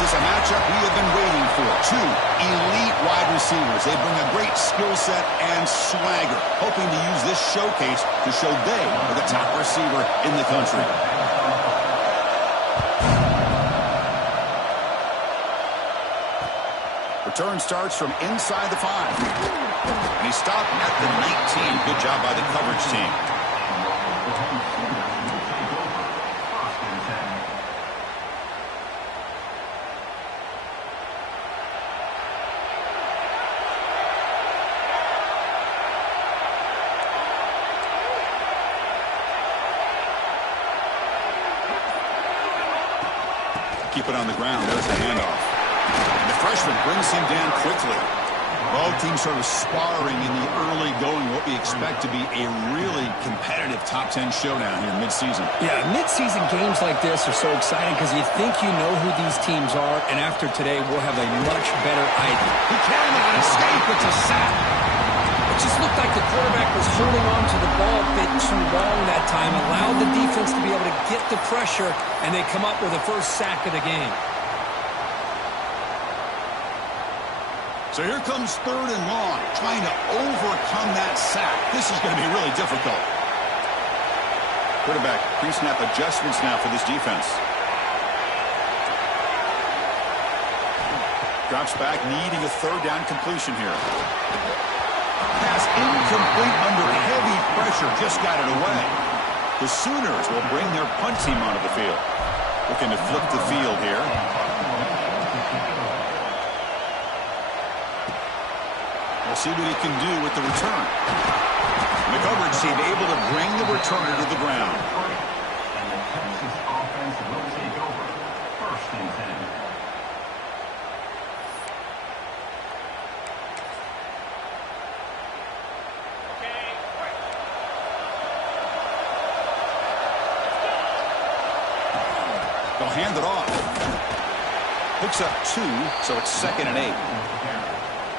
This is a matchup we have been waiting for. Two elite wide receivers. They bring a great skill set and swagger, hoping to use this showcase to show they are the top receiver in the country. Return starts from inside the 5. And he stopped at the 19. Good job by the coverage team. Keep it on the ground. There's the handoff. And the freshman brings him down quickly. Both teams sort of sparring in the early going, what we expect to be a really competitive top 10 showdown here midseason. Yeah, midseason games like this are so exciting because you think you know who these teams are, and after today, we'll have a much better idea. He cannot escape. It's a sack. It just looked like the quarterback was holding on to the ball a bit too long that time, allowed the defense to be able to get the pressure, and they come up with the first sack of the game. So here comes 3rd and long, trying to overcome that sack. This is going to be really difficult. Quarterback, pre-snap adjustments now for this defense. Drops back, needing a 3rd down completion here. Pass incomplete under heavy pressure, just got it away. The Sooners will bring their punt team onto the field. Looking to flip the field here. We'll see what he can do with the return. And the coverage team able to bring the returner to the ground. They'll hand it off. Picks up 2, so it's 2nd and 8.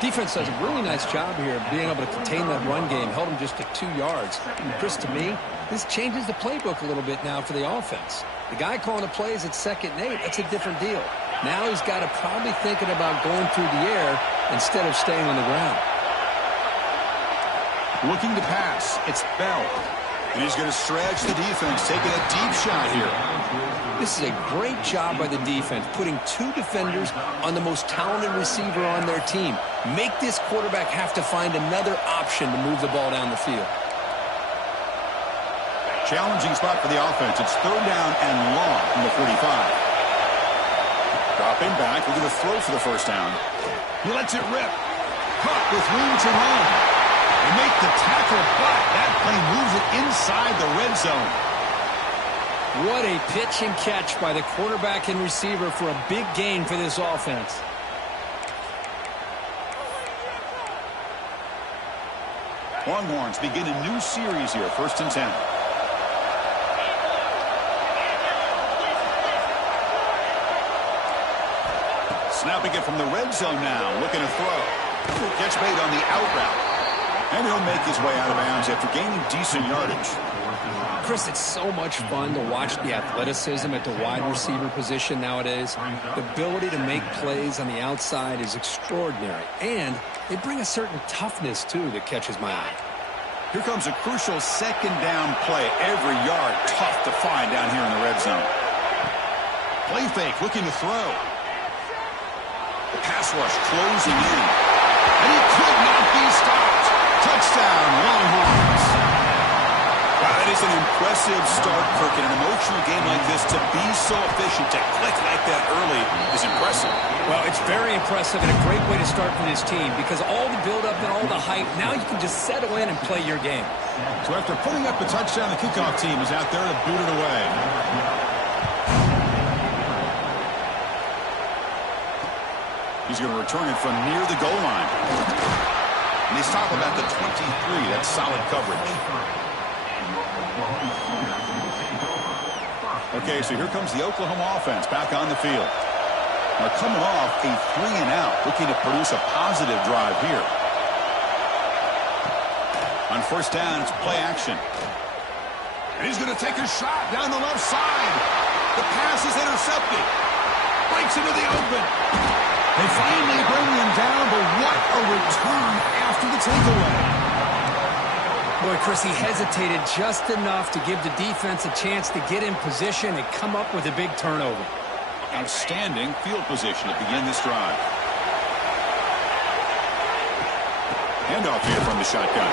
Defense does a really nice job here of being able to contain that run game. Held him just at 2 yards. And Chris, to me, this changes the playbook a little bit now for the offense. The guy calling the plays at 2nd and 8, that's a different deal. Now he's got to probably thinking about going through the air instead of staying on the ground. Looking to pass. It's Bell. And he's going to stretch the defense, taking a deep shot here. This is a great job by the defense, putting 2 defenders on the most talented receiver on their team. Make this quarterback have to find another option to move the ball down the field. Challenging spot for the offense. It's 3rd down and long from the 45. Dropping back, looking to throw for the 1st down. He lets it rip. Caught with room to run. They make the tackle, but that play moves it inside the red zone. What a pitch and catch by the quarterback and receiver for a big gain for this offense. Longhorns begin a new series here, 1st and 10. Snapping it from the red zone now, looking to throw. Catch made on the out route. And he'll make his way out of bounds after gaining decent yardage. Chris, it's so much fun to watch the athleticism at the wide receiver position nowadays. The ability to make plays on the outside is extraordinary. And they bring a certain toughness, too, that catches my eye. Here comes a crucial 2nd down play. Every yard tough to find down here in the red zone. Play fake, looking to throw. The pass rush closing in. And he could not be stopped. Touchdown, Longhorns. Wow, that is an impressive start, Kirk. In an emotional game like this, to be so efficient, to click like that early is impressive. Well, it's very impressive and a great way to start for this team because all the build-up and all the hype, now you can just settle in and play your game. So after putting up the touchdown, the kickoff team is out there to boot it away. He's going to return it from near the goal line. And they stop him at the 23. That's solid coverage. Okay, so here comes the Oklahoma offense back on the field. Now coming off a 3-and-out, looking to produce a positive drive here. On 1st down, it's play action. And he's going to take a shot down the left side. The pass is intercepted. breaks into the open. They finally bring him down, but what a return after the takeaway. Boy, Chris, he hesitated just enough to give the defense a chance to get in position and come up with a big turnover. Outstanding field position to begin this drive. Handoff here from the shotgun.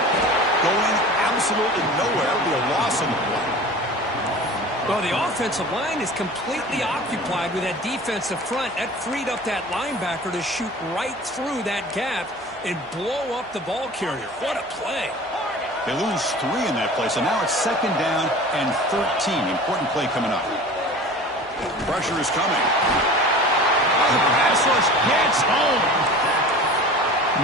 Going absolutely nowhere. That would be a loss on the play. Well, the offensive line is completely occupied with that defensive front. That freed up that linebacker to shoot right through that gap and blow up the ball carrier. What a play. They lose 3 in that play, so now it's 2nd down and 13. Important play coming up. Pressure is coming. The pass rush gets home.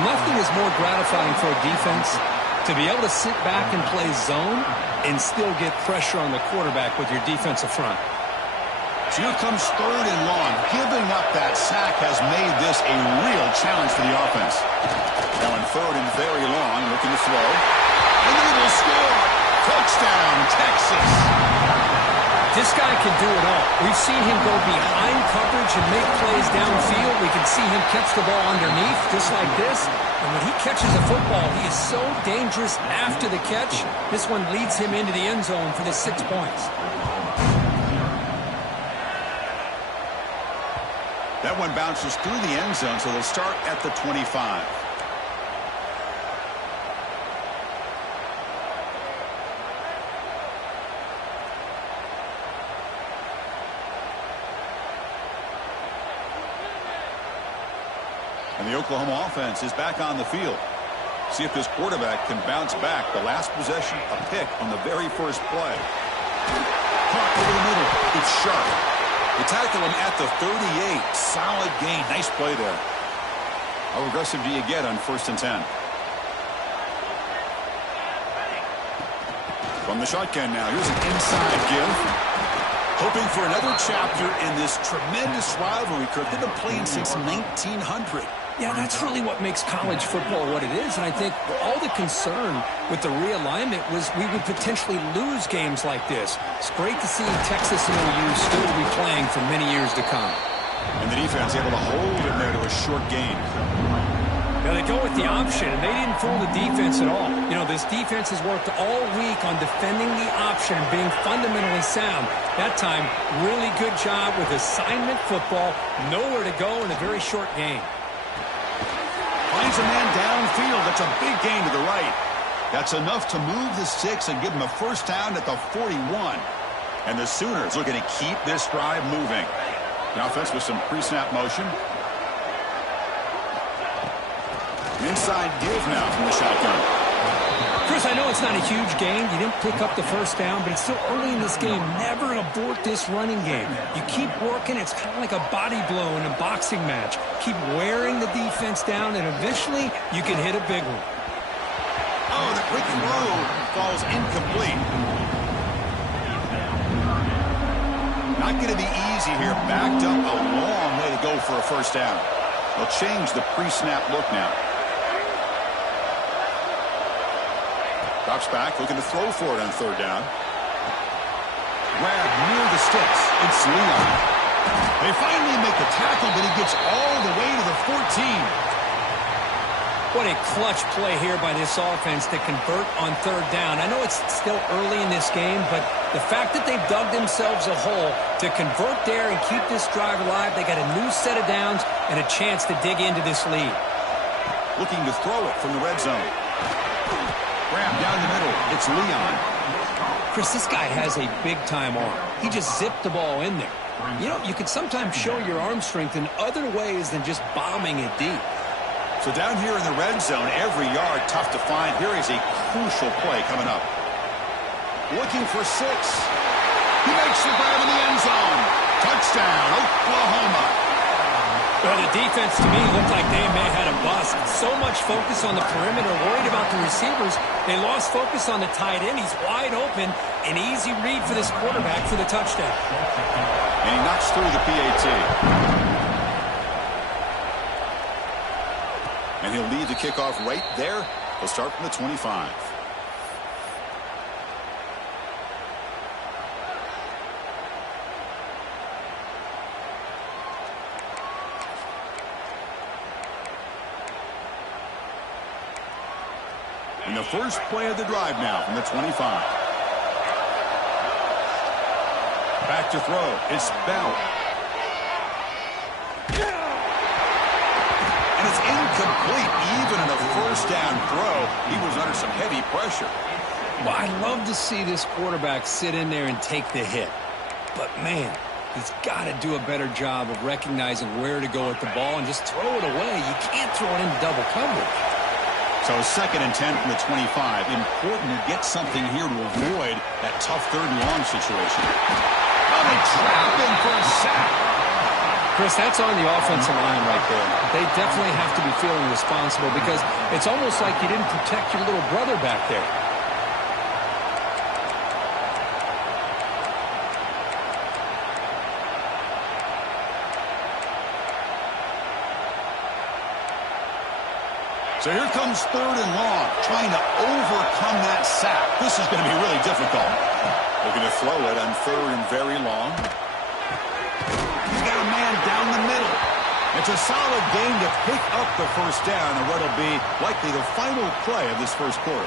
Nothing is more gratifying for a defense to be able to sit back and play zone and still get pressure on the quarterback with your defensive front. So here comes 3rd and long. Giving up that sack has made this a real challenge for the offense. Now in 3rd and very long, looking to throw. And they will score. Touchdown, Texas. This guy can do it all. We've seen him go behind coverage and make plays downfield. We can see him catch the ball underneath just like this. And when he catches a football, he is so dangerous after the catch. This one leads him into the end zone for the 6 points. That one bounces through the end zone, so they'll start at the 25. And the Oklahoma offense is back on the field. See if this quarterback can bounce back. The last possession, a pick on the very first play. Caught over the middle. It's sharp. They tackle him at the 38. Solid gain. Nice play there. How aggressive do you get on 1st and 10? From the shotgun now. Here's an inside give. Hoping for another chapter in this tremendous rivalry curve. They've been playing since 1900. Yeah, that's really what makes college football what it is. And I think all the concern with the realignment was we would potentially lose games like this. It's great to see Texas and OU still be playing for many years to come. And the defense able to hold it there to a short gain. Now they go with the option, and they didn't fool the defense at all. You know, this defense has worked all week on defending the option and being fundamentally sound. That time, really good job with assignment football. Nowhere to go in a very short game. Finds a man downfield. That's a big gain to the right. That's enough to move the 6 and give him a 1st down at the 41. And the Sooners looking to keep this drive moving. The offense with some pre-snap motion. Inside give now from the shotgun. Chris, I know it's not a huge gain. You didn't pick up the 1st down, but it's still early in this game. Never abort this running game. You keep working. It's kind of like a body blow in a boxing match. Keep wearing the defense down, and eventually you can hit a big one. Oh, the quick throw falls incomplete. Not going to be easy here. Backed up a long way to go for a 1st down. They'll change the pre-snap look now. Drops back, looking to throw for it on 3rd down. Grab near the sticks. It's Leon. They finally make the tackle, but he gets all the way to the 14. What a clutch play here by this offense to convert on 3rd down. I know it's still early in this game, but the fact that they've dug themselves a hole to convert there and keep this drive alive, they got a new set of downs and a chance to dig into this lead. Looking to throw it from the red zone. Grab down the middle. It's Leon. Chris, this guy has a big-time arm. He just zipped the ball in there. You know, you can sometimes show your arm strength in other ways than just bombing it deep. So down here in the red zone, every yard tough to find. Here is a crucial play coming up. Looking for 6. He makes the grab in the end zone. Touchdown, Oklahoma. Well, the defense, to me, looked like they may have had a bust. So much focus on the perimeter, worried about the receivers. They lost focus on the tight end. He's wide open. An easy read for this quarterback for the touchdown. And he knocks through the PAT. And he'll lead the kickoff right there. He'll start from the 25. And the first play of the drive now from the 25. Back to throw. It's Bell. And it's incomplete. Even in a first down throw, he was under some heavy pressure. Well, I'd love to see this quarterback sit in there and take the hit. But, man, he's got to do a better job of recognizing where to go with the ball and just throw it away. You can't throw it into double coverage. So 2nd and 10 from the 25. Important to get something here to avoid that tough 3rd and long situation. Oh, they trap him for a sack. Chris, that's on the offensive line right there. They definitely have to be feeling responsible because it's almost like you didn't protect your little brother back there. So here comes 3rd and long, trying to overcome that sack. This is going to be really difficult. Looking to throw it on 3rd and very long. He's got a man down the middle. It's a solid game to pick up the first down and what'll be likely the final play of this first quarter.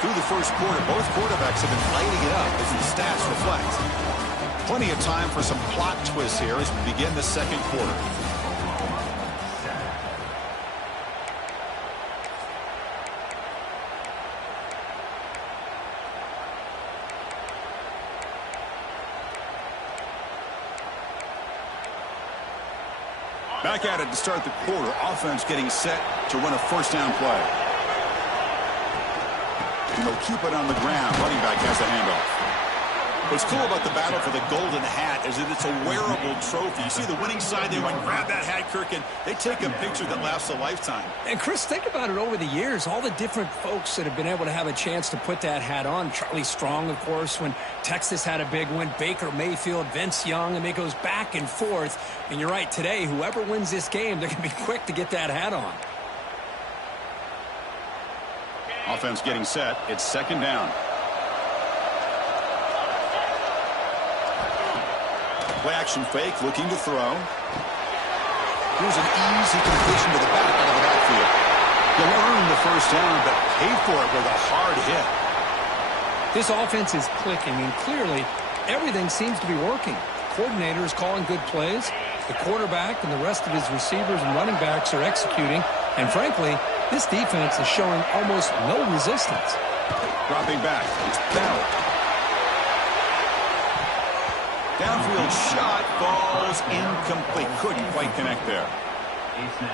Through the first quarter, both quarterbacks have been lighting it up as the stats reflect. Plenty of time for some plot twists here as we begin the second quarter. Back at it to start the quarter. Offense getting set to run a first down play. And they'll keep it on the ground. Running back has the handoff. What's cool about the battle for the golden hat is that it's a wearable trophy. You see the winning side, they went grab that hat, Kirk, and they take a picture that lasts a lifetime. And, Chris, think about it over the years. All the different folks that have been able to have a chance to put that hat on. Charlie Strong, of course, when Texas had a big win. Baker Mayfield, Vince Young. I mean, it goes back and forth. And you're right, today, whoever wins this game, they're going to be quick to get that hat on. Offense getting set. It's 2nd down. Play action fake, looking to throw. Here's an easy completion to the back out of the backfield. You'll earn the first down, but pay for it with a hard hit. This offense is clicking, and clearly everything seems to be working. The coordinator is calling good plays. The quarterback and the rest of his receivers and running backs are executing. And frankly, this defense is showing almost no resistance. Dropping back, it's Bell. Downfield shot falls incomplete. Couldn't quite connect there.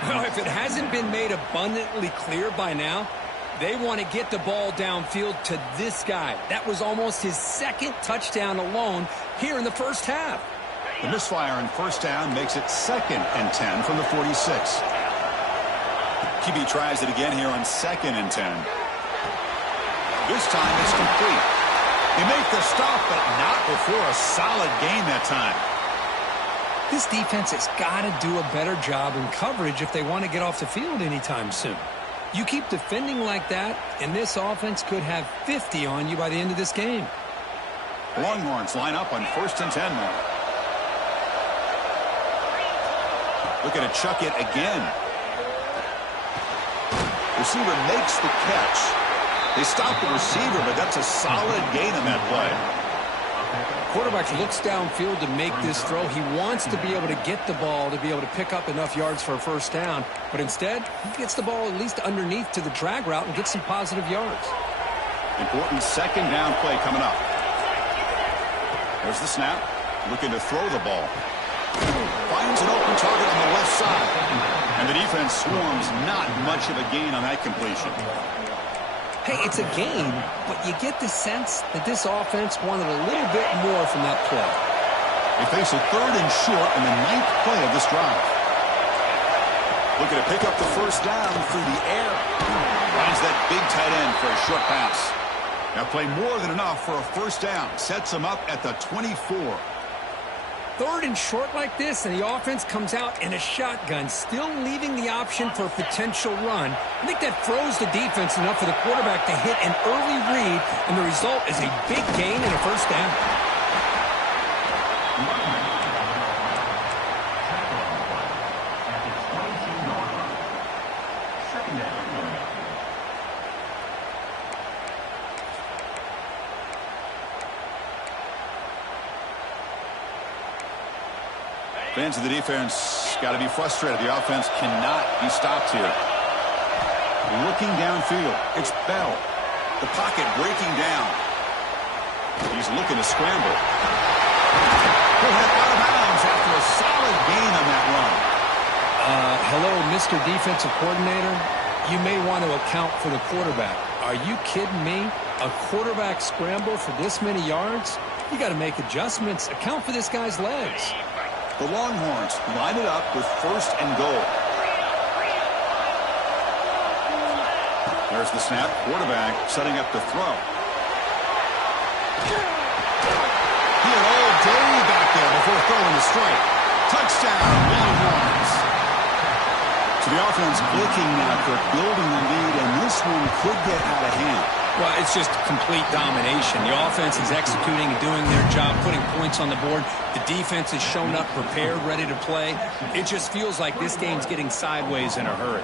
Well, if it hasn't been made abundantly clear by now, they want to get the ball downfield to this guy. That was almost his 2nd touchdown alone here in the first half. The misfire on first down makes it 2nd and 10 from the 46. QB tries it again here on 2nd and 10. This time it's complete. They make the stop, but not before a solid gain that time. This defense has got to do a better job in coverage if they want to get off the field anytime soon. You keep defending like that, and this offense could have 50 on you by the end of this game. Longhorns line up on 1st and 10 now. Looking to chuck it again. Receiver makes the catch. They stop the receiver, but that's a solid gain on that play. Quarterback looks downfield to make this throw. He wants to be able to get the ball to be able to pick up enough yards for a first down. But instead, he gets the ball at least underneath to the drag route and gets some positive yards. Important 2nd down play coming up. There's the snap. Looking to throw the ball. Finds an open target on the left side. And the defense swarms. Not much of a gain on that completion. Hey, it's a game, but you get the sense that this offense wanted a little bit more from that play. They face a 3rd and short in the 9th play of this drive. Looking to pick up the first down through the air. Finds that big tight end for a short pass. Now play more than enough for a first down. Sets them up at the 24. 3rd and short like this, and the offense comes out in a shotgun, still leaving the option for a potential run. I think that froze the defense enough for the quarterback to hit an early read, and the result is a big gain and a first down. Fans of the defense got to be frustrated. The offense cannot be stopped here. Looking downfield. It's Bell. The pocket breaking down. He's looking to scramble. He'll head out of bounds after a solid gain on that run. Hello, Mr. Defensive Coordinator. You may want to account for the quarterback. Are you kidding me? A quarterback scramble for this many yards? You got to make adjustments. Account for this guy's legs. The Longhorns line it up with 1st and goal. There's the snap. Quarterback setting up to throw. He had all day back there before throwing the strike. Touchdown, Longhorns. So the offense clicking now, building the lead, and this one could get out of hand. Well, it's just complete domination. The offense is executing and doing their job, putting points on the board. The defense has shown up, prepared, ready to play. It just feels like this game's getting sideways in a hurry.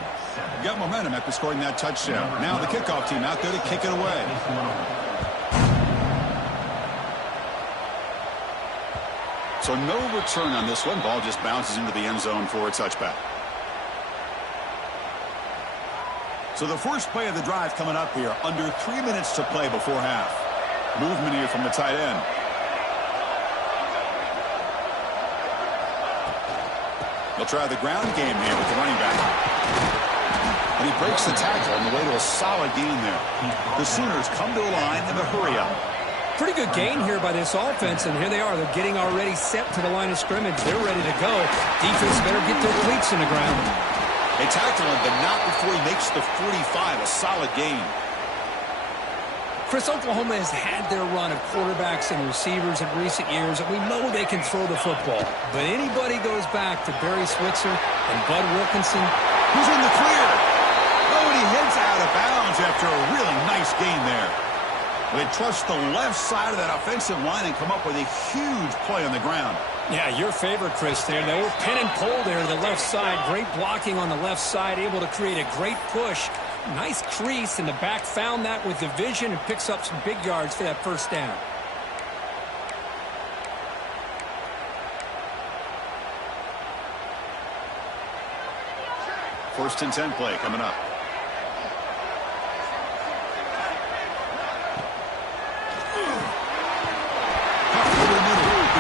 Got momentum after scoring that touchdown. Now the kickoff team out there to kick it away. So no return on this one. Ball just bounces into the end zone for a touchback. So the first play of the drive coming up here. Under 3 minutes to play before half. Movement here from the tight end. They'll try the ground game here with the running back. And he breaks the tackle on the way to a solid gain there. The Sooners come to a line in a hurry-up. Pretty good gain here by this offense, and here they are. They're getting already set to the line of scrimmage. They're ready to go. Defense better get their cleats in the ground. They tackle him, but not before he makes the 45. A solid gain. Chris, Oklahoma has had their run of quarterbacks and receivers in recent years, and we know they can throw the football. But anybody goes back to Barry Switzer and Bud Wilkinson, who's in the clear. Oh, and he heads out of bounds after a really nice gain there. They trust the left side of that offensive line and come up with a huge play on the ground. Yeah, your favorite, Chris, there. They were pin and pull there to the left side. Great blocking on the left side, able to create a great push. Nice crease, and the back found that with the vision and picks up some big yards for that first down. First and 10 play coming up.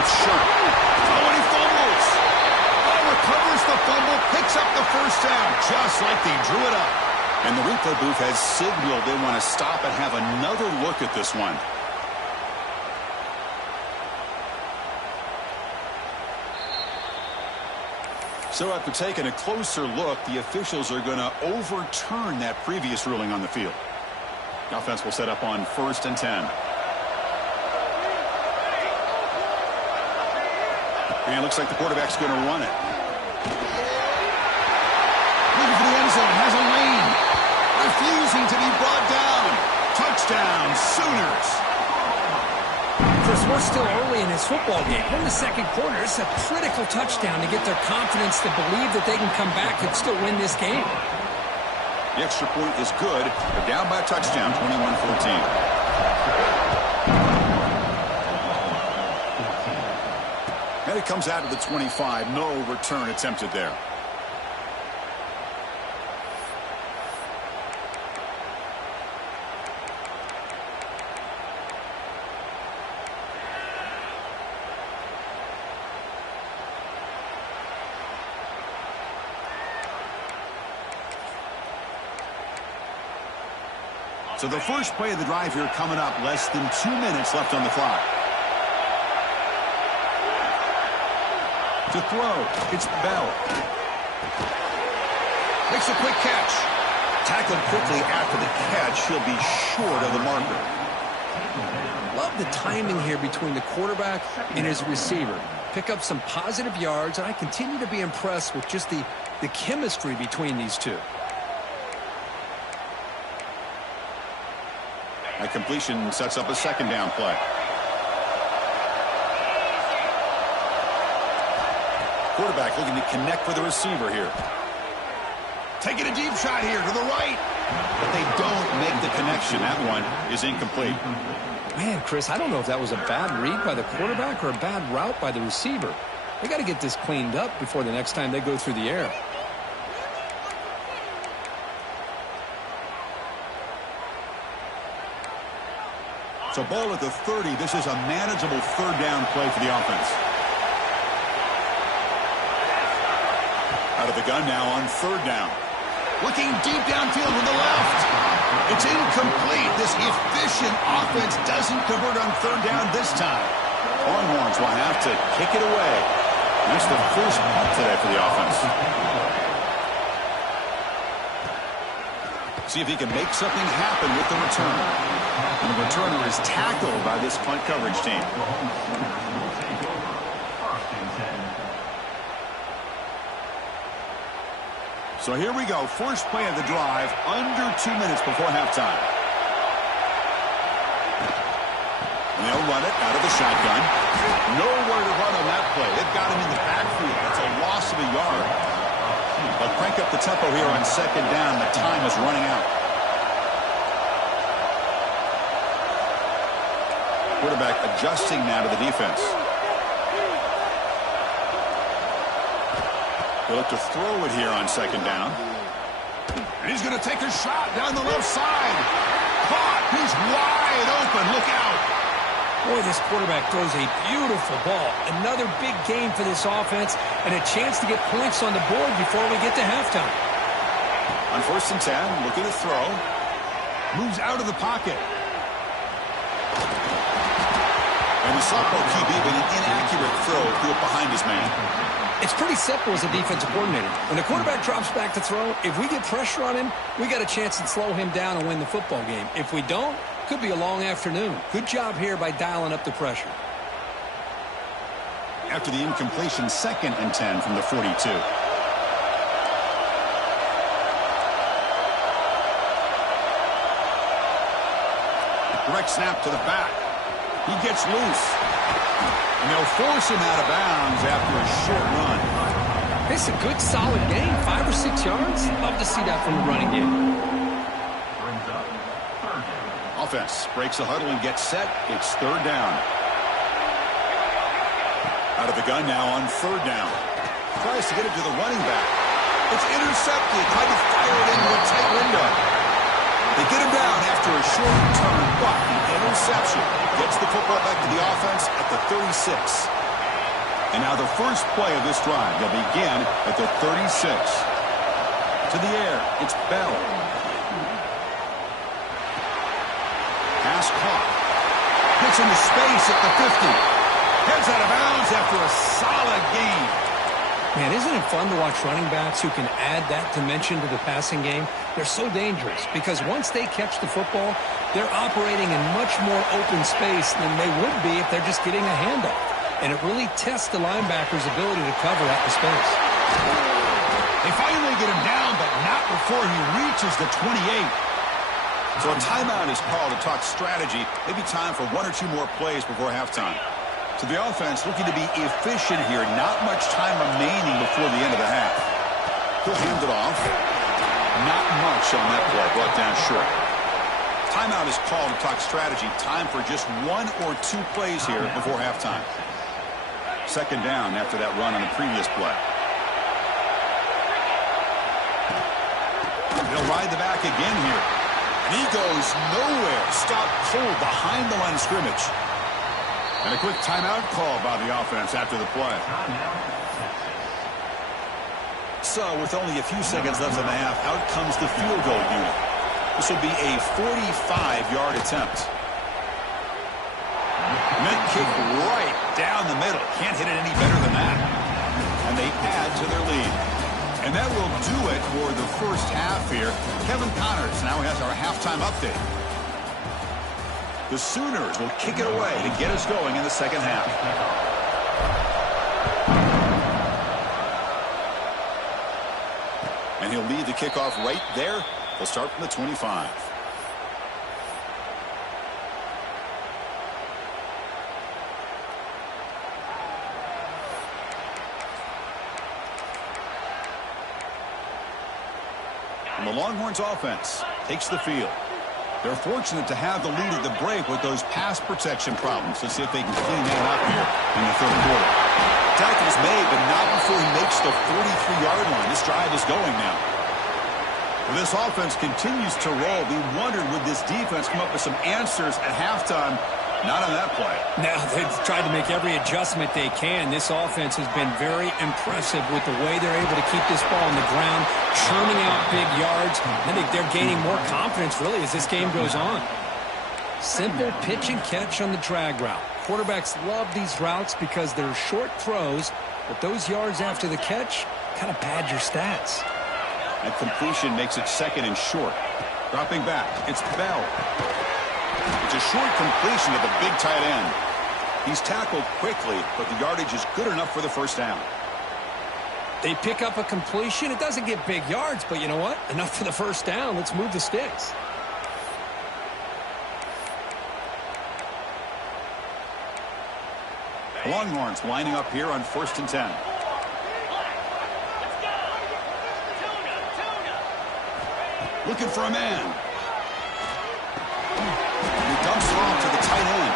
It's short. Oh, and he fumbles. Oh, recovers the fumble, picks up the first down, just like they drew it up. And the replay booth has signaled they want to stop and have another look at this one. So after taking a closer look, the officials are going to overturn that previous ruling on the field. The offense will set up on 1st and 10. And it looks like the quarterback's going to run it. Looking for the end zone, has a lane. Refusing to be brought down. Touchdown, Sooners. Chris, we're still early in this football game. We're in the second quarter. It's a critical touchdown to get their confidence to believe that they can come back and still win this game. The extra point is good. They're down by a touchdown, 21-14. And it comes out of the 25. No return attempted there. So the first play of the drive here coming up. Less than 2 minutes left on the clock. To throw, it's Bell. Makes a quick catch. Tackled quickly after the catch. He'll be short of the marker. Love the timing here between the quarterback and his receiver. Pick up some positive yards, and I continue to be impressed with just the chemistry between these two. That completion sets up a second down play. Quarterback looking to connect with the receiver here. Taking a deep shot here to the right. But they don't make the connection. That one is incomplete. Man, Chris, I don't know if that was a bad read by the quarterback or a bad route by the receiver. They got to get this cleaned up before the next time they go through the air. So ball at the 30. This is a manageable third down play for the offense. Out of the gun now on third down. Looking deep downfield with the left. It's incomplete. This efficient offense doesn't convert on third down this time. Longhorns will have to kick it away. That's the first punt today for the offense. See if he can make something happen with the return. And the returner is tackled by this punt coverage team. So here we go. First play of the drive, under 2 minutes before halftime. And they'll run it out of the shotgun. Nowhere to run on that play. They've got him in the backfield. That's a loss of a yard. But crank up the tempo here on second down. The time is running out. Quarterback adjusting now to the defense. He'll look to throw it here on second down. And he's going to take a shot down the left side. Caught. He's wide open. Look out. Boy, this quarterback throws a beautiful ball. Another big game for this offense and a chance to get points on the board before we get to halftime. On 1st and 10, looking to throw. Moves out of the pocket. And the sophomore QB with an inaccurate throw threw it behind his man. It's pretty simple as a defensive coordinator. When the quarterback drops back to throw, if we get pressure on him, we got a chance to slow him down and win the football game. If we don't, could be a long afternoon. Good job here by dialing up the pressure. After the incompletion, 2nd and 10 from the 42. Direct snap to the back. He gets loose. And they'll force him out of bounds after a short run. It's a good, solid game. 5 or 6 yards. Love to see that from the running game. Offense breaks the huddle and gets set. It's third down. Out of the gun now on third down. Tries to get it to the running back. It's intercepted. Tried to fire it into a tight window. They get him down after a short return, but the interception gets the football back to the offense at the 36. And now the first play of this drive. They'll begin at the 36. To the air. It's Bell. Pass caught. Gets into space at the 50. Heads out of bounds after a solid gain. Man, isn't it fun to watch running backs who can add that dimension to the passing game? They're so dangerous because once they catch the football, they're operating in much more open space than they would be if they're just getting a handoff. And it really tests the linebacker's ability to cover out the space. They finally get him down, but not before he reaches the 28. So a timeout is called to talk strategy. Maybe time for 1 or 2 more plays before halftime. So the offense looking to be efficient here. Not much time remaining before the end of the half. He'll hand it off. Not much on that play. Brought down short. Timeout is called to talk strategy. Time for just 1 or 2 plays here before halftime. Second down after that run on the previous play. They'll ride the back again here. And he goes nowhere. Stopped cold behind the line of scrimmage. And a quick timeout call by the offense after the play. So with only a few seconds left in the half, out comes the field goal unit. This will be a 45-yard attempt. And that kick right down the middle. Can't hit it any better than that. And they add to their lead. And that will do it for the first half here. Kevin Connors now has our halftime update. The Sooners will kick it away to get us going in the second half. And he'll lead the kickoff right there. They'll start from the 25. And the Longhorns offense takes the field. They're fortunate to have the lead at the break with those pass protection problems. Let's see if they can clean that up here in the third quarter. tackle is made, but not before he makes the 43-yard line. This drive is going now. Well, this offense continues to roll. We wondered, would this defense come up with some answers at halftime? Not on that play. Now, they've tried to make every adjustment they can. This offense has been very impressive with the way they're able to keep this ball on the ground, churning out big yards. I think they're gaining more confidence, really, as this game goes on. Simple pitch and catch on the drag route. Quarterbacks love these routes because they're short throws, but those yards after the catch kind of pad your stats. That completion makes it second and short. Dropping back, it's Bell. It's a short completion to the big tight end. He's tackled quickly, but the yardage is good enough for the first down. They pick up a completion. It doesn't get big yards, but you know what? Enough for the first down. Let's move the sticks. Longhorns lining up here on 1st and 10. Looking for a man. He dumps it off to the tight end.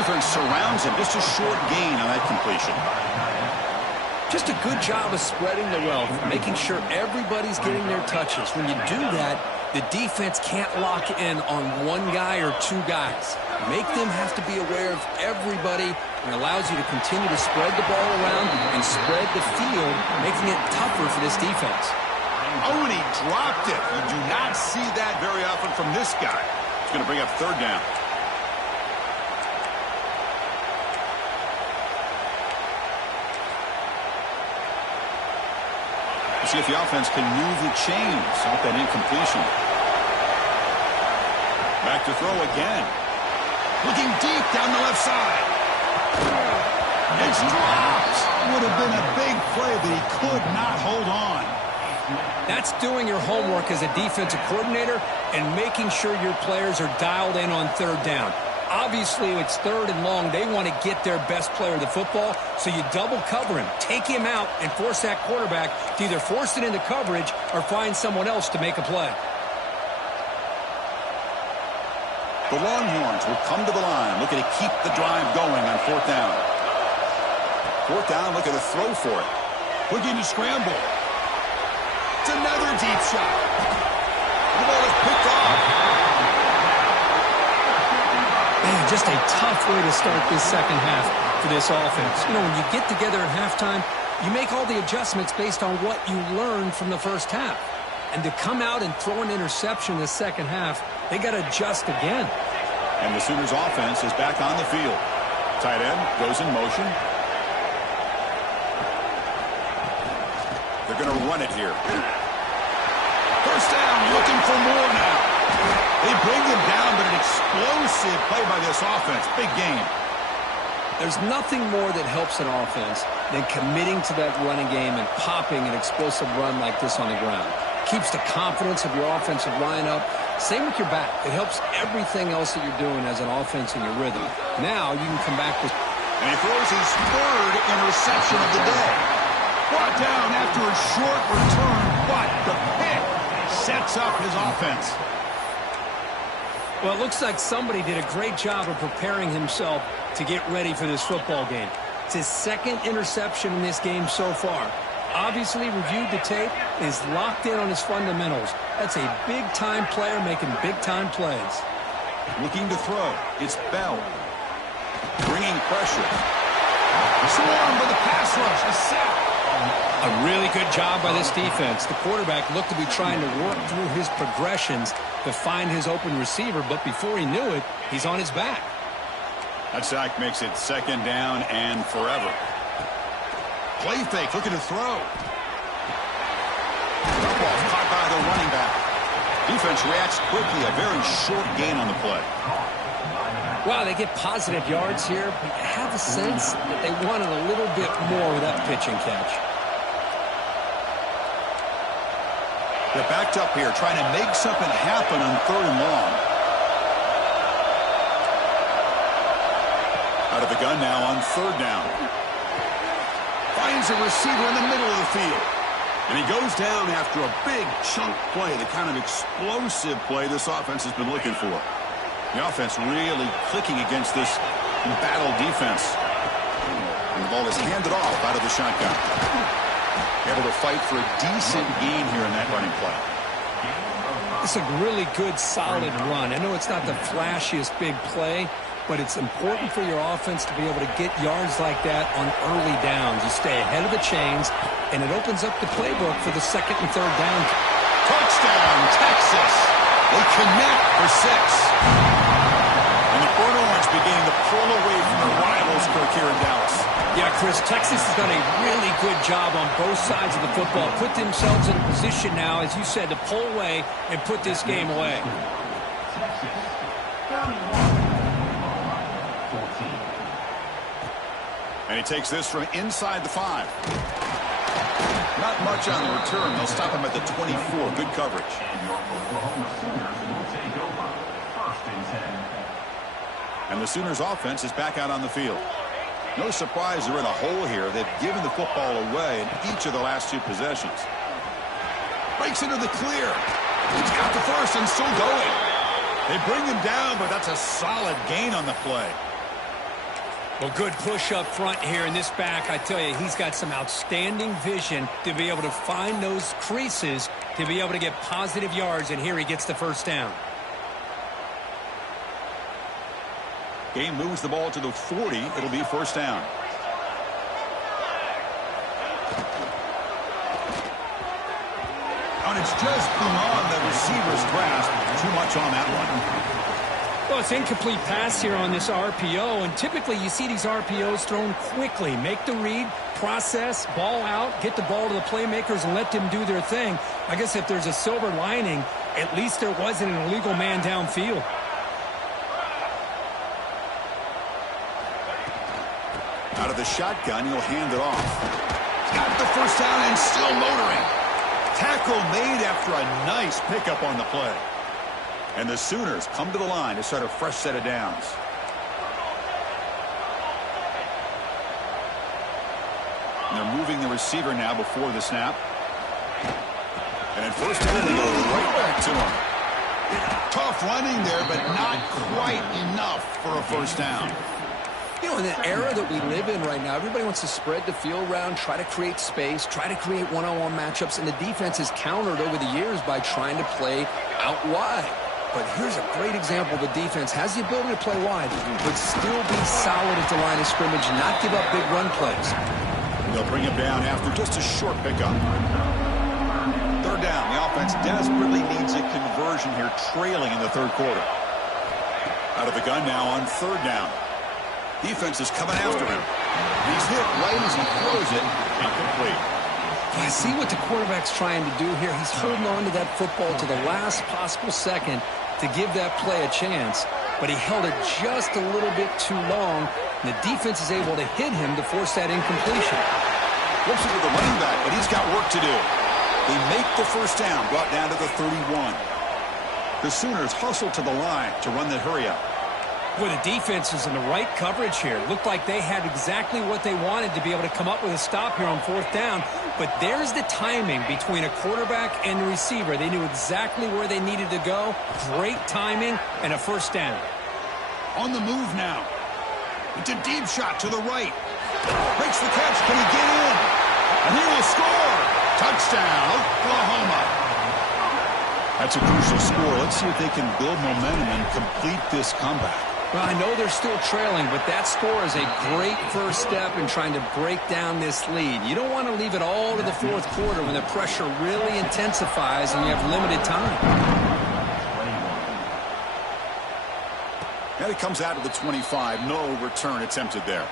Defense surrounds him. Just a short gain on that completion. Just a good job of spreading the wealth, making sure everybody's getting their touches. When you do that, the defense can't lock in on one guy or two guys. Make them have to be aware of everybody, and allows you to continue to spread the ball around and spread the field, making it tougher for this defense. Oh, and he dropped it. You do not see that very often from this guy. It's going to bring up 3rd down. Let's see if the offense can move the chains off that incompletion. Back to throw again. Looking deep down the left side. It's dropped. Would have been a big play, but he could not hold on. That's doing your homework as a defensive coordinator and making sure your players are dialed in on 3rd down. Obviously, it's 3rd and long. They want to get their best player the football, so you double cover him, take him out, and force that quarterback to either force it into coverage or find someone else to make a play. The Longhorns will come to the line, looking to keep the drive going on 4th down. 4th down, looking to throw for it. Looking to scramble. It's another deep shot. The ball is picked off. Man, just a tough way to start this second half for this offense. You know, when you get together at halftime, you make all the adjustments based on what you learned from the first half. And to come out and throw an interception in the second half, they got to adjust again. And the Sooners offense is back on the field. Tight end goes in motion. They're going to run it here. First down, looking for more now. They bring him down, but an explosive play by this offense. Big game. There's nothing more that helps an offense than committing to that running game and popping an explosive run like this on the ground. Keeps the confidence of your offensive line up. Same with your back. It helps everything else that you're doing as an offense in your rhythm. Now you can come back with... And he throws his 3rd interception of the day. Brought down after a short return, but the pick sets up his offense. Well, it looks like somebody did a great job of preparing himself to get ready for this football game. It's his 2nd interception in this game so far. Obviously reviewed the tape, is locked in on his fundamentals. That's a big-time player making big-time plays. Looking to throw. It's Bell. Bringing pressure. Swarmed by the pass rush. A sack. A really good job by this defense. The quarterback looked to be trying to work through his progressions to find his open receiver, but before he knew it, he's on his back. That sack makes it 2nd down and forever. Play fake, looking to throw. Drop-off caught by the running back. Defense reacts quickly. A very short gain on the play. Well, they get positive yards here, but you have a sense that they wanted a little bit more with that pitch and catch. They're backed up here, trying to make something happen on 3rd and long. Out of the gun now on 3rd down. Finds a receiver in the middle of the field. And he goes down after a big chunk play, the kind of explosive play this offense has been looking for. The offense really clicking against this embattled defense. And the ball is handed off out of the shotgun. Able to fight for a decent gain here in that running play. It's a really good, solid run. I know it's not the flashiest big play, but it's important for your offense to be able to get yards like that on early downs. You stay ahead of the chains, and it opens up the playbook for the second and third down. Touchdown, Texas. They connect for 6. And the Burnt Orange beginning to pull away from their rivals, Kirk, here in Dallas. Yeah, Chris, Texas has done a really good job on both sides of the football. Put themselves in a position now, as you said, to pull away and put this game away. And he takes this from inside the 5. Not much on the return. They'll stop him at the 24. Good coverage. And the Sooners offense is back out on the field. No surprise they're in a hole here. They've given the football away in each of the last 2 possessions. Breaks into the clear. He's got the first and still going. They bring him down, but that's a solid gain on the play. Well, good push up front here in this back. I tell you, he's got some outstanding vision to be able to find those creases, to be able to get positive yards, and here he gets the first down. Game moves the ball to the 40. It'll be first down. And it's just beyond the receiver's grasp. Too much on that one. Well, it's incomplete pass here on this RPO, and typically you see these RPOs thrown quickly. Make the read, process, ball out, get the ball to the playmakers and let them do their thing. I guess if there's a silver lining, at least there wasn't an illegal man downfield. Out of the shotgun, he'll hand it off. He's got the first down and still motoring. Tackle made after a nice pickup on the play. And the Sooners come to the line to start a fresh set of downs. And they're moving the receiver now before the snap. And at first down, they go right back to him. Tough running there, but not quite enough for a first down. You know, in the era that we live in right now, everybody wants to spread the field around, try to create space, try to create one-on-one matchups, and the defense has countered over the years by trying to play out wide. But here's a great example. The defense has the ability to play wide, but still be solid at the line of scrimmage, not give up big run plays. They'll bring him down after just a short pickup. Third down. The offense desperately needs a conversion here, trailing in the third quarter. Out of the gun now on third down. Defense is coming after him. He's hit right as he throws it. Incomplete. I see what the quarterback's trying to do here. He's holding on to that football to the last possible second to give that play a chance. But he held it just a little bit too long. And the defense is able to hit him to force that incompletion. Flips it to the running back, but he's got work to do. They make the first down, brought down to the 31. The Sooners hustle to the line to run the hurry-up. Well, the defense is in the right coverage here. Looked like they had exactly what they wanted to be able to come up with a stop here on fourth down. But there's the timing between a quarterback and the receiver. They knew exactly where they needed to go. Great timing and a first down. On the move now. It's a deep shot to the right. Makes the catch. Can he get in? And he will score. Touchdown, Oklahoma. That's a crucial score. Let's see if they can build momentum and complete this comeback. Well, I know they're still trailing, but that score is a great first step in trying to break down this lead. You don't want to leave it all to the fourth quarter when the pressure really intensifies and you have limited time. And it comes out of the 25. No return attempted there.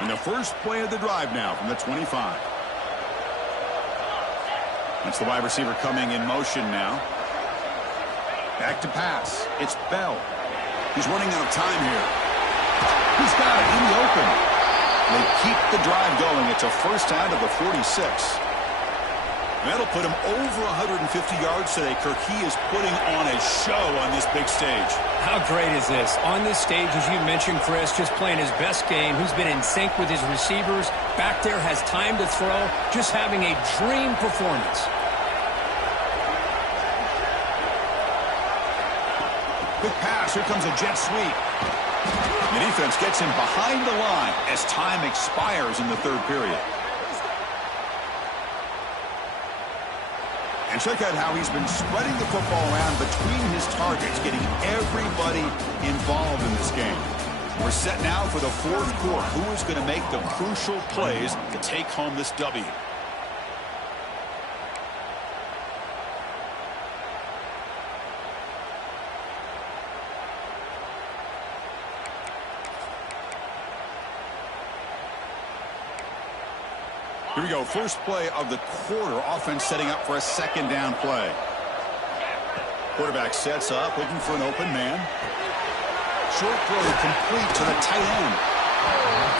And the first play of the drive now from the 25. That's the wide receiver coming in motion now. Back to pass. It's Bell. He's running out of time here. He's got it in the open. They keep the drive going. It's a first down to the 46. That'll put him over 150 yards today, Kirk. He is putting on a show on this big stage. How great is this? On this stage, as you mentioned, Chris, just playing his best game. He's been in sync with his receivers. Back there has time to throw. Just having a dream performance. Quick pass. Here comes a jet sweep. The defense gets him behind the line as time expires in the third period. And check out how he's been spreading the football around between his targets, getting everybody involved in this game. We're set now for the fourth quarter. Who is going to make the crucial plays to take home this W? Here we go. First play of the quarter. Offense setting up for a second down play. Quarterback sets up, looking for an open man. Short throw complete to the tight end.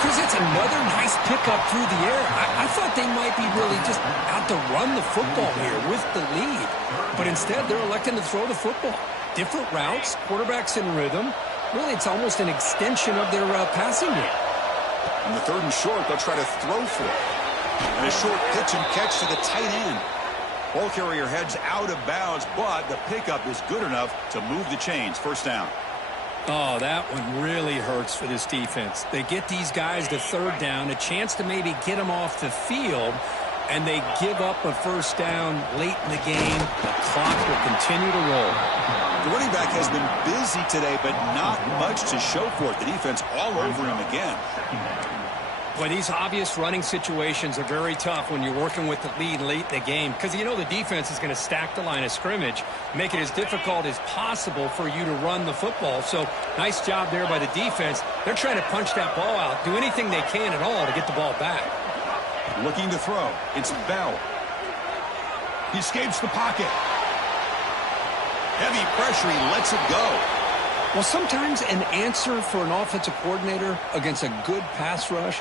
Chris, it's another nice pickup through the air. I thought they might be really just out to run the football here with the lead. But instead, they're electing to throw the football. Different routes, quarterbacks in rhythm. Really, it's almost an extension of their passing game. On the third and short, they'll try to throw for it. And a short pitch and catch to the tight end. Ball carrier heads out of bounds, but the pickup is good enough to move the chains. First down. Oh, that one really hurts for this defense. They get these guys to third down, a chance to maybe get them off the field, and they give up a first down late in the game. The clock will continue to roll. The running back has been busy today, but not much to show for it. The defense all over him again. Well, these obvious running situations are very tough when you're working with the lead late in the game because you know the defense is going to stack the line of scrimmage, make it as difficult as possible for you to run the football. So nice job there by the defense. They're trying to punch that ball out, do anything they can at all to get the ball back. Looking to throw. It's Bell. He escapes the pocket. Heavy pressure. He lets it go. Well, sometimes an answer for an offensive coordinator against a good pass rush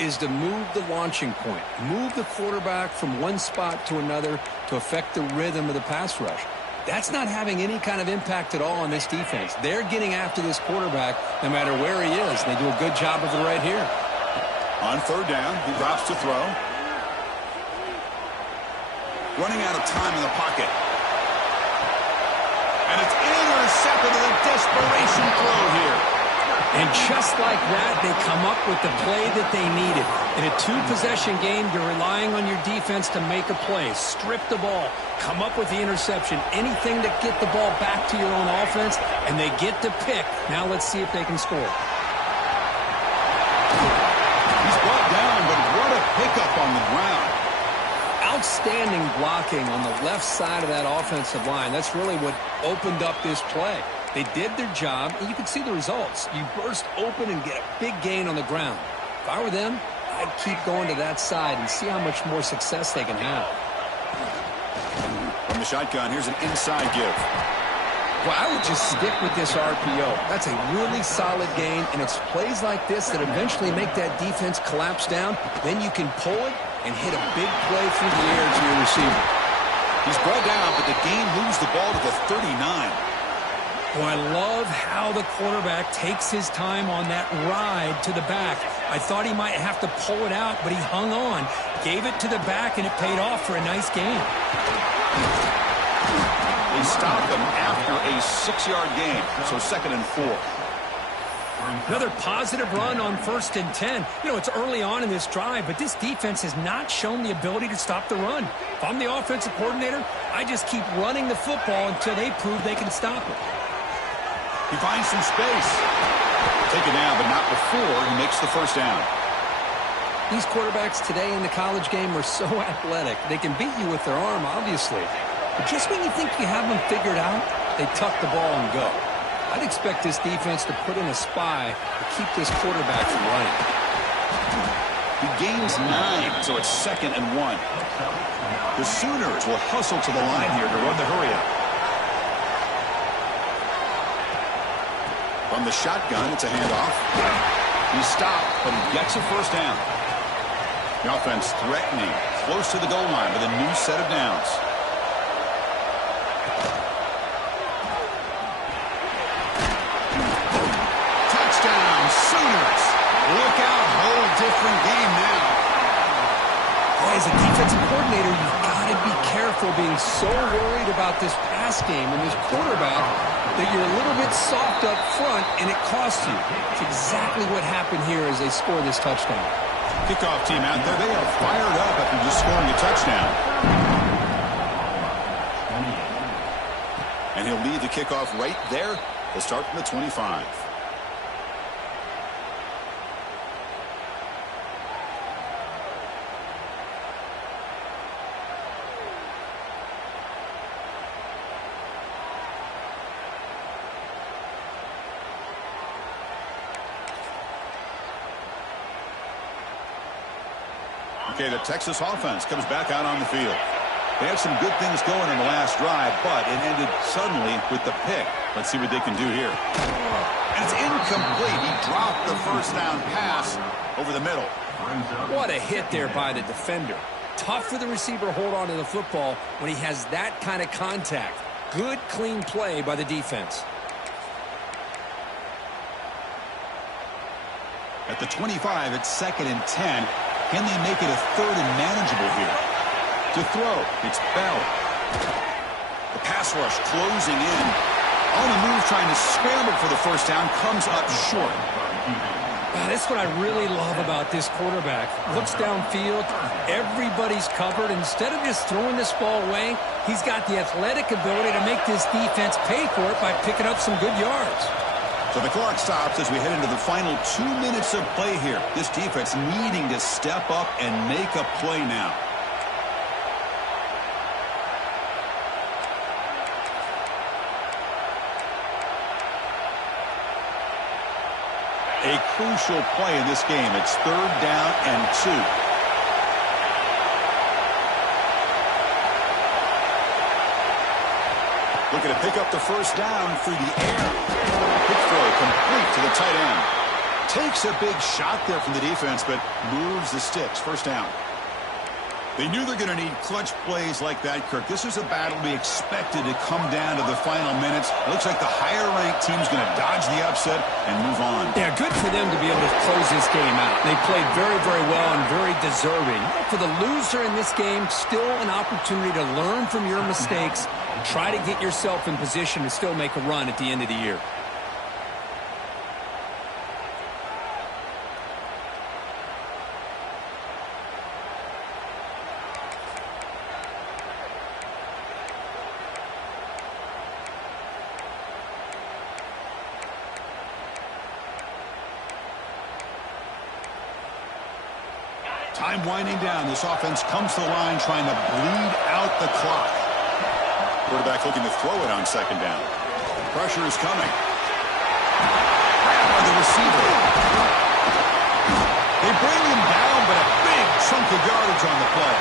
is to move the launching point, move the quarterback from one spot to another to affect the rhythm of the pass rush. That's not having any kind of impact at all on this defense. They're getting after this quarterback no matter where he is. They do a good job of it right here. On third down, he drops to throw. Running out of time in the pocket. And it's intercepted in a desperation throw here. And just like that, they come up with the play that they needed. In a two-possession game, you're relying on your defense to make a play, strip the ball, come up with the interception, anything to get the ball back to your own offense, and they get the pick. Now let's see if they can score. He's brought down, but what a pickup on the ground. Outstanding blocking on the left side of that offensive line. That's really what opened up this play. They did their job, and you can see the results. You burst open and get a big gain on the ground. If I were them, I'd keep going to that side and see how much more success they can have. From the shotgun, here's an inside give. Well, I would just stick with this RPO. That's a really solid gain, and it's plays like this that eventually make that defense collapse down. Then you can pull it and hit a big play through the air to your receiver. He's brought down, but the game moves the ball to the 39. Well, I love how the quarterback takes his time on that ride to the back. I thought he might have to pull it out, but he hung on, gave it to the back, and it paid off for a nice gain. They stopped him after a 6-yard gain, so 2nd and 4. Another positive run on 1st and 10. You know, it's early on in this drive, but this defense has not shown the ability to stop the run. If I'm the offensive coordinator, I just keep running the football until they prove they can stop it. He finds some space. Taken down, but not before he makes the first down. These quarterbacks today in the college game are so athletic. They can beat you with their arm, obviously. But just when you think you have them figured out, they tuck the ball and go. I'd expect this defense to put in a spy to keep this quarterback from running. He gains 9, so it's 2nd and 1. The Sooners will hustle to the line here to run the hurry-up. From the shotgun, it's a handoff. He's stopped, but he gets a first down. The offense threatening, close to the goal line with a new set of downs. Touchdown, Sooners. Look out, whole different game now. Boy, as a defensive coordinator, you've got got to be careful being so worried about this pass game and this quarterback that you're a little bit soft up front and it costs you. It's exactly what happened here as they score this touchdown. Kickoff team out there, they are fired up after just scoring a touchdown. And he'll lead the kickoff right there. They'll start from the 25. Okay, the Texas offense comes back out on the field. They had some good things going in the last drive, but it ended suddenly with the pick. Let's see what they can do here. And it's incomplete. He dropped the first down pass over the middle. What a hit there by the defender. Tough for the receiver to hold on to the football when he has that kind of contact. Good, clean play by the defense. At the 25, it's 2nd and 10. Can they make it a 3rd and manageable here? To throw, it's Bell. The pass rush closing in. On the move, trying to scramble for the first down, comes up short. That's what I really love about this quarterback. Looks downfield, everybody's covered. Instead of just throwing this ball away, he's got the athletic ability to make this defense pay for it by picking up some good yards. So the clock stops as we head into the final 2 minutes of play here. This defense needing to step up and make a play now. A crucial play in this game. It's 3rd down and 2. Looking to pick up the first down through the air. Quick throw complete to the tight end. Takes a big shot there from the defense, but moves the sticks. First down. They knew they're going to need clutch plays like that, Kirk. This is a battle we expected to come down to the final minutes. It looks like the higher-ranked team's going to dodge the upset and move on. Yeah, good for them to be able to close this game out. They played very, very well and very deserving. For the loser in this game, still an opportunity to learn from your mistakes. Try to get yourself in position to still make a run at the end of the year. Time winding down. This offense comes to the line trying to bleed out the clock. Quarterback looking to throw it on 2nd down. Pressure is coming. Grabbed by the receiver. They bring him down, but a big chunk of yardage on the play.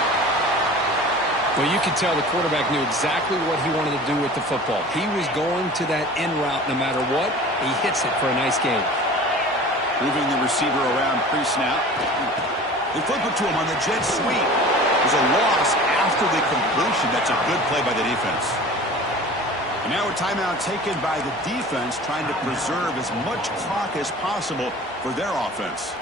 Well, you could tell the quarterback knew exactly what he wanted to do with the football. He was going to that in route no matter what. He hits it for a nice gain. Moving the receiver around pre-snap. They flip it to him on the jet sweep. There's a loss after the completion. That's a good play by the defense. And now a timeout taken by the defense, trying to preserve as much clock as possible for their offense.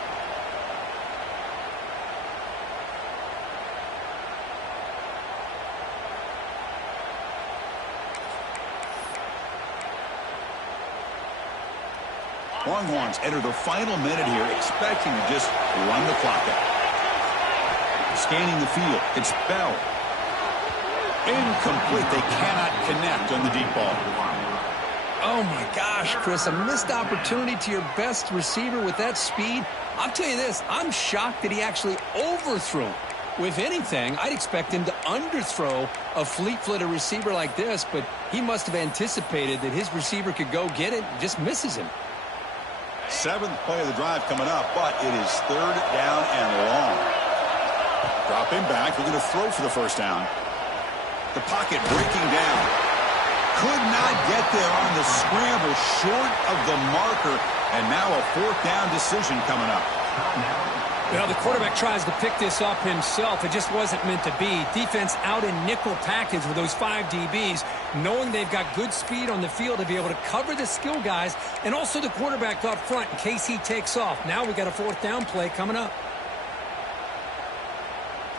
Longhorns enter the final minute here, expecting to just run the clock out. Scanning the field, it's Bell. Incomplete. They cannot connect on the deep ball. Oh, my gosh, Chris, a missed opportunity to your best receiver with that speed. I'll tell you this, I'm shocked that he actually overthrew him. With anything, I'd expect him to underthrow a fleet-footed receiver like this, but he must have anticipated that his receiver could go get it and just misses him. 7th play of the drive coming up, but it is 3rd down and long. Dropping back, looking to throw for the first down. The pocket breaking down. Could not get there on the scramble, short of the marker, and now a 4th down decision coming up. Well, the quarterback tries to pick this up himself. It just wasn't meant to be. Defense out in nickel package with those 5 DBs, knowing they've got good speed on the field to be able to cover the skill guys, and also the quarterback up front in case he takes off. Now we got a 4th down play coming up.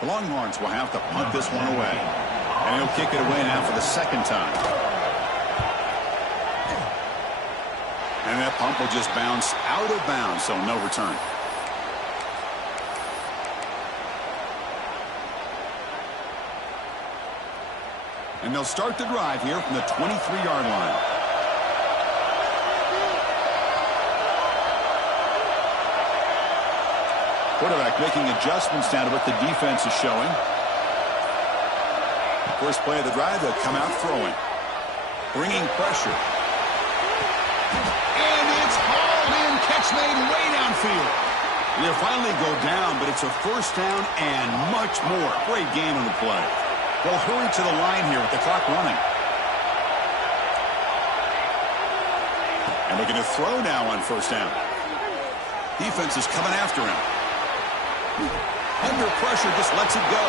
The Longhorns will have to punt this one away. And he'll kick it away now for the second time. And that punt will just bounce out of bounds, so no return. And they'll start the drive here from the 23-yard line. Quarterback making adjustments down to what the defense is showing. First play of the drive, they'll come out throwing. Bringing pressure. And it's hauled in. Catch made way downfield. They'll finally go down, but it's a first down and much more. Great game on the play. They'll hurry to the line here with the clock running. And looking to throw now on first down. Defense is coming after him. Under pressure, just lets it go.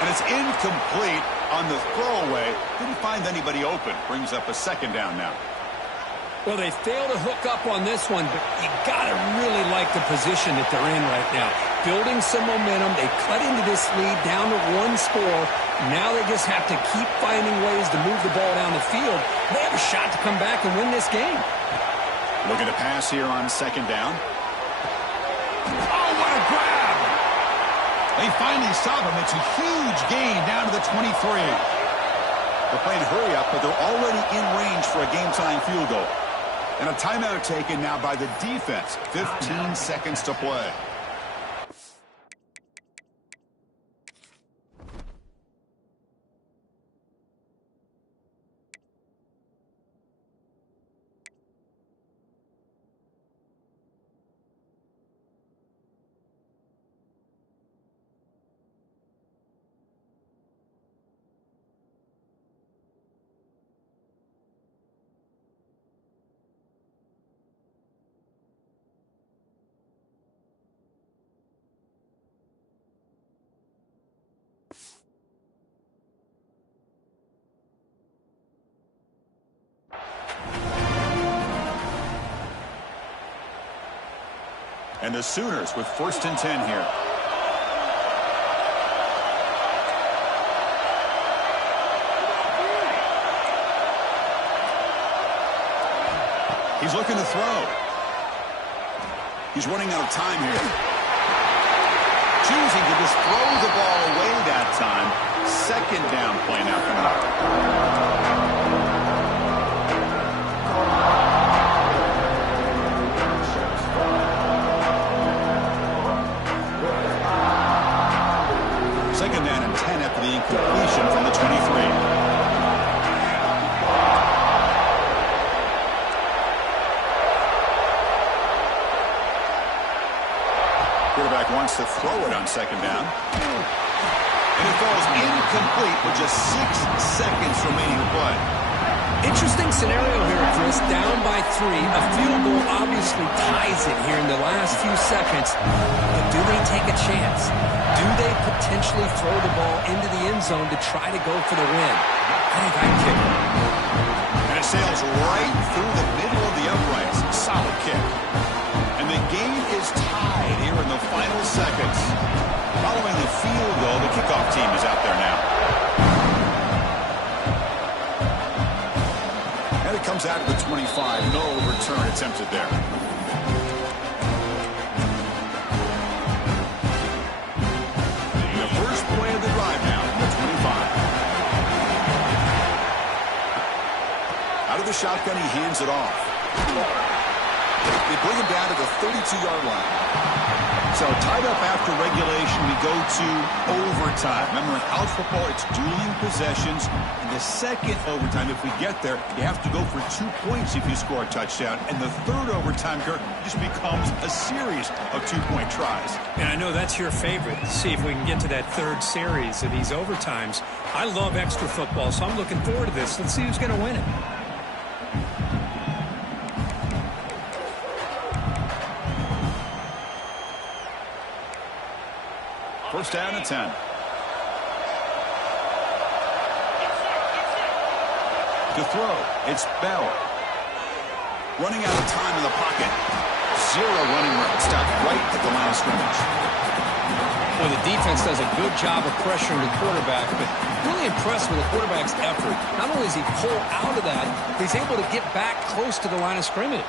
And it's incomplete on the throwaway. Didn't find anybody open. Brings up a second down now. Well, they failed to hook up on this one, but you got to really like the position that they're in right now. Building some momentum. They cut into this lead down to one score. Now they just have to keep finding ways to move the ball down the field. They have a shot to come back and win this game. Looking to pass here on second down. Oh, what a grab! They finally stop him. It's a huge gain down to the 23. They're playing hurry up, but they're already in range for a game-tying field goal. And a timeout taken now by the defense. 15 seconds to play. And the Sooners with 1st and 10 here. He's looking to throw. He's running out of time here. Choosing to just throw the ball away that time. Second down play now coming up. Second down and 10 after the incompletion from the 23. Quarterback wants to throw it on second down. And it falls incomplete with just 6 seconds remaining to play. Interesting scenario here, Chris. Down by 3. A field goal obviously ties it here in the last few seconds. But do they take a chance? Do they potentially throw the ball into the end zone to try to go for the win? I think I'd kick it. And it sails right through the middle of the uprights. Solid kick. And the game is tied here in the final seconds. Following the field goal, the kickoff team is out there now. And it comes out of the 25. No return attempted there. The shotgun, he hands it off. They bring him down to the 32-yard line. So tied up after regulation, we go to overtime. Remember, in college football, it's dueling possessions. In the second overtime, if we get there, you have to go for 2 points if you score a touchdown. And the third overtime, Kirk, just becomes a series of 2-point tries. And I know that's your favorite. See if we can get to that third series of these overtimes. I love extra football, so I'm looking forward to this. Let's see who's going to win it. First down and 10. To throw, it's Bell. Running out of time in the pocket. Zero running room. Stopped right at the line of scrimmage. Well, the defense does a good job of pressuring the quarterback, but really impressed with the quarterback's effort. Not only does he pull out of that, but he's able to get back close to the line of scrimmage.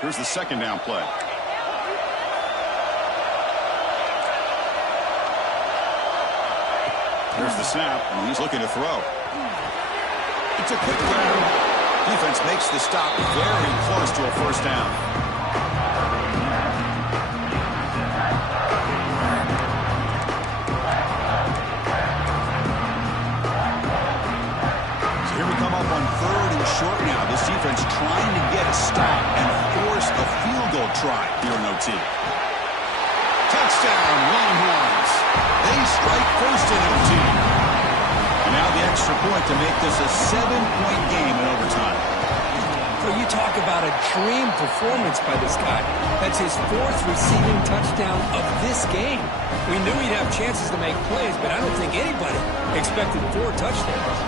Here's the second down play. Here's the snap, and he's looking to throw. It's a quick grab. Defense makes the stop very close to a first down. So here we come up on 3rd and short now. This defense trying to get a stop and force a field goal try here in OT. Touchdown, Longhorns. They strike first in OT. And now the extra point to make this a 7-point game in overtime. So you talk about a dream performance by this guy. That's his 4th receiving touchdown of this game. We knew he'd have chances to make plays, but I don't think anybody expected 4 touchdowns.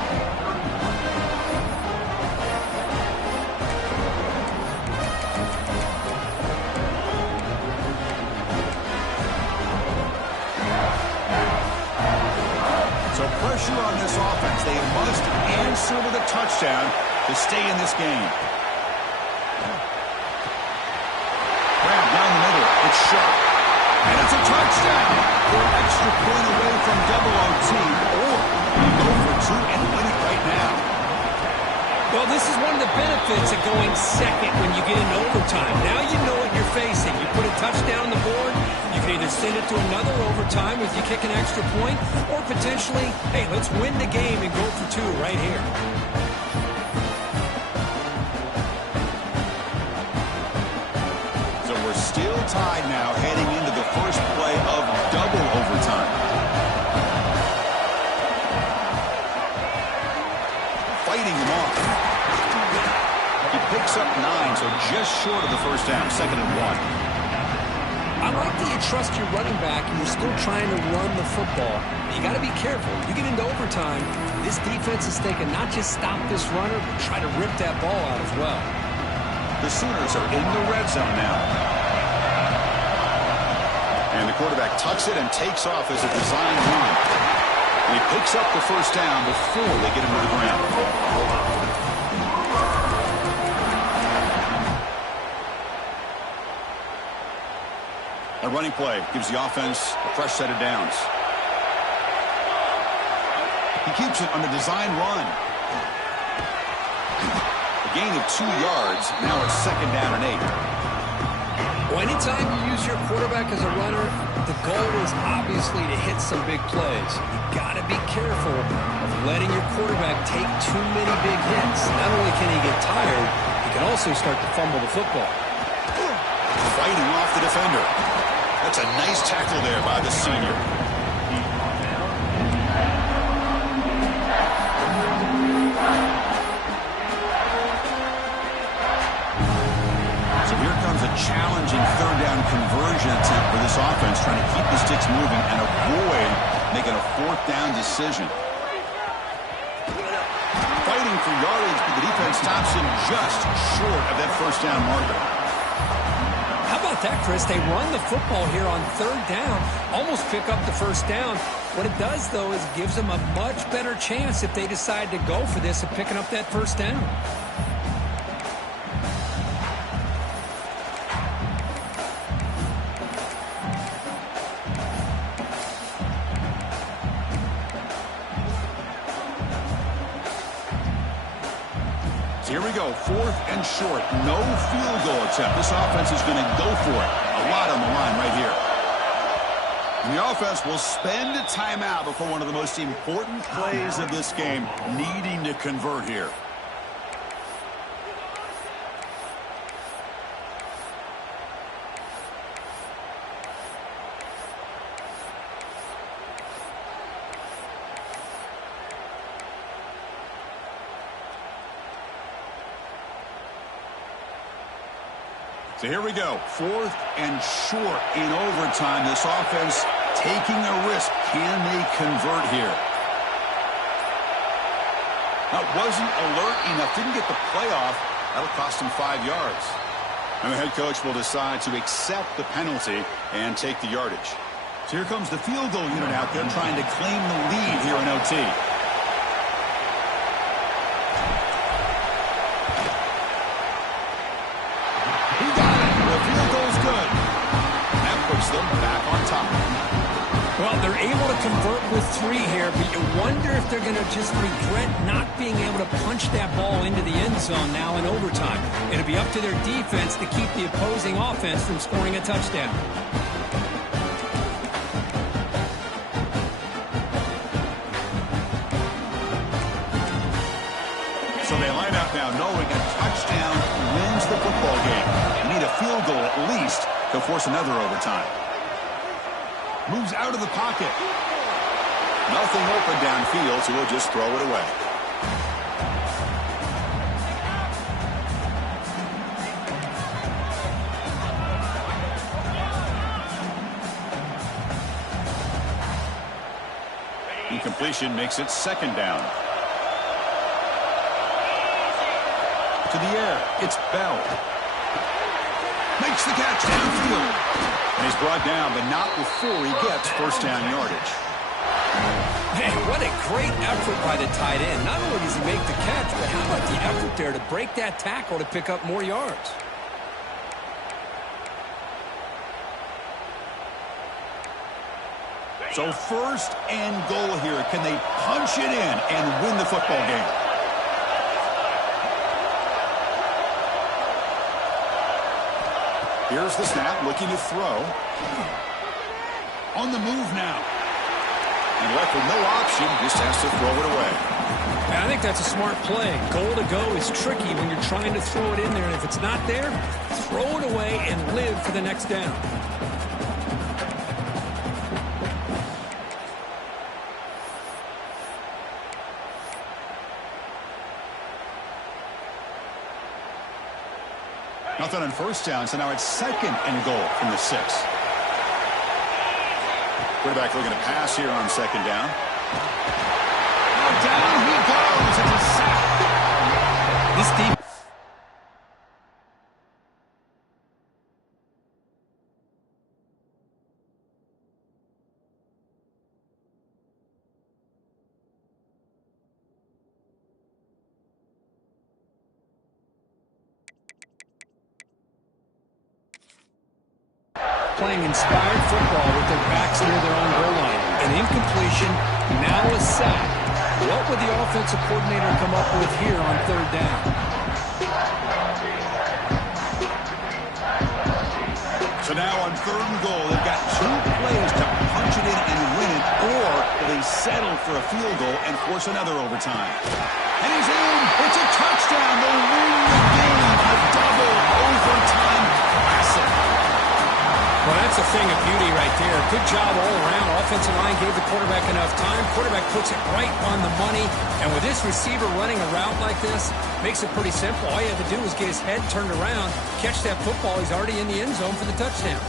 Pressure on this offense. They must answer with a touchdown to stay in this game. Grab down the middle. It's sharp. And it's a touchdown. For an extra point away from double OT. Or you go for 2 and win it right now. Well, this is one of the benefits of going second when you get into overtime. Now you know what you're facing. You put a touchdown on the board, you can either send it to another overtime if you kick an extra point, or potentially, hey, let's win the game and go for 2 right here. So we're still tied now heading into the first play of double overtime. Fighting him off. He picks up 9, so just short of the first down, 2nd and 1. I like that you trust your running back and you're still trying to run the football. You got to be careful. You get into overtime, this defense is thinking not just stop this runner, but try to rip that ball out as well. The Sooners are in the red zone now. And the quarterback tucks it and takes off as a design run. And he picks up the first down before they get him to the ground. A running play gives the offense a fresh set of downs. He keeps it on the design run. A gain of 2 yards. Now it's 2nd down and 8. Well, anytime you use your quarterback as a runner, the goal is obviously to hit some big plays. You got to be careful of letting your quarterback take too many big hits. Not only can he get tired, he can also start to fumble the football. Fighting off the defender. That's a nice tackle there by the senior. So here comes a challenging 3rd down conversion attempt for this offense, trying to keep the sticks moving and avoid making a 4th down decision. Fighting for yardage, but the defense stops him just short of that first down marker. How about that, Chris? They run the football here on 3rd down, almost pick up the first down. What it does, though, is it gives them a much better chance if they decide to go for this of picking up that first down. Here we go, 4th and short. No field goal attempt. This offense is going to go for it. A lot on the line right here. And the offense will spend a timeout before one of the most important plays of this game, needing to convert here. So here we go, 4th and short in overtime. This offense taking a risk. Can they convert here? That wasn't alert enough. Didn't get the play off. That'll cost him 5 yards. And the head coach will decide to accept the penalty and take the yardage. So here comes the field goal unit out there trying to claim the lead here in OT. He got it. The field goal's good. That puts them back on top. Well, they're able to convert with 3 here, but you wonder if they're going to just regret not being able to punch that ball into the end zone now in overtime. It'll be up to their defense to keep the opposing offense from scoring a touchdown. So they line up now knowing a touchdown wins the football game. You need a field goal at least to force another overtime. Moves out of the pocket. Nothing open downfield, so we'll just throw it away. Incompletion makes it 2nd down. To the air, it's Bell. Makes the catch downfield. And he's brought down, but not before he gets first down yardage. Man, what a great effort by the tight end. Not only does he make the catch, but how about the effort there to break that tackle to pick up more yards? So 1st and goal here. Can they punch it in and win the football game? Here's the snap, looking to throw. On the move now. And left with no option, just has to throw it away. I think that's a smart play. Goal to go is tricky when you're trying to throw it in there, and if it's not there, throw it away and live for the next down. Nothing on first down, so now it's 2nd and goal from the 6. Quarterback looking to pass here on 2nd down. Now down he goes. It's a sack. This deep. Playing inspired football with their backs near their own goal line. An incompletion, now a sack. What would the offensive coordinator come up with here on 3rd down? So now on 3rd and goal, they've got 2 plays to punch it in and win it, or they settle for a field goal and force another overtime. And he's in. It's a touchdown. They win the game. A double overtime classic. Well, that's a thing of beauty right there. Good job all around. Offensive line gave the quarterback enough time. Quarterback puts it right on the money. And with this receiver running a route like this, makes it pretty simple. All you have to do is get his head turned around, catch that football. He's already in the end zone for the touchdown.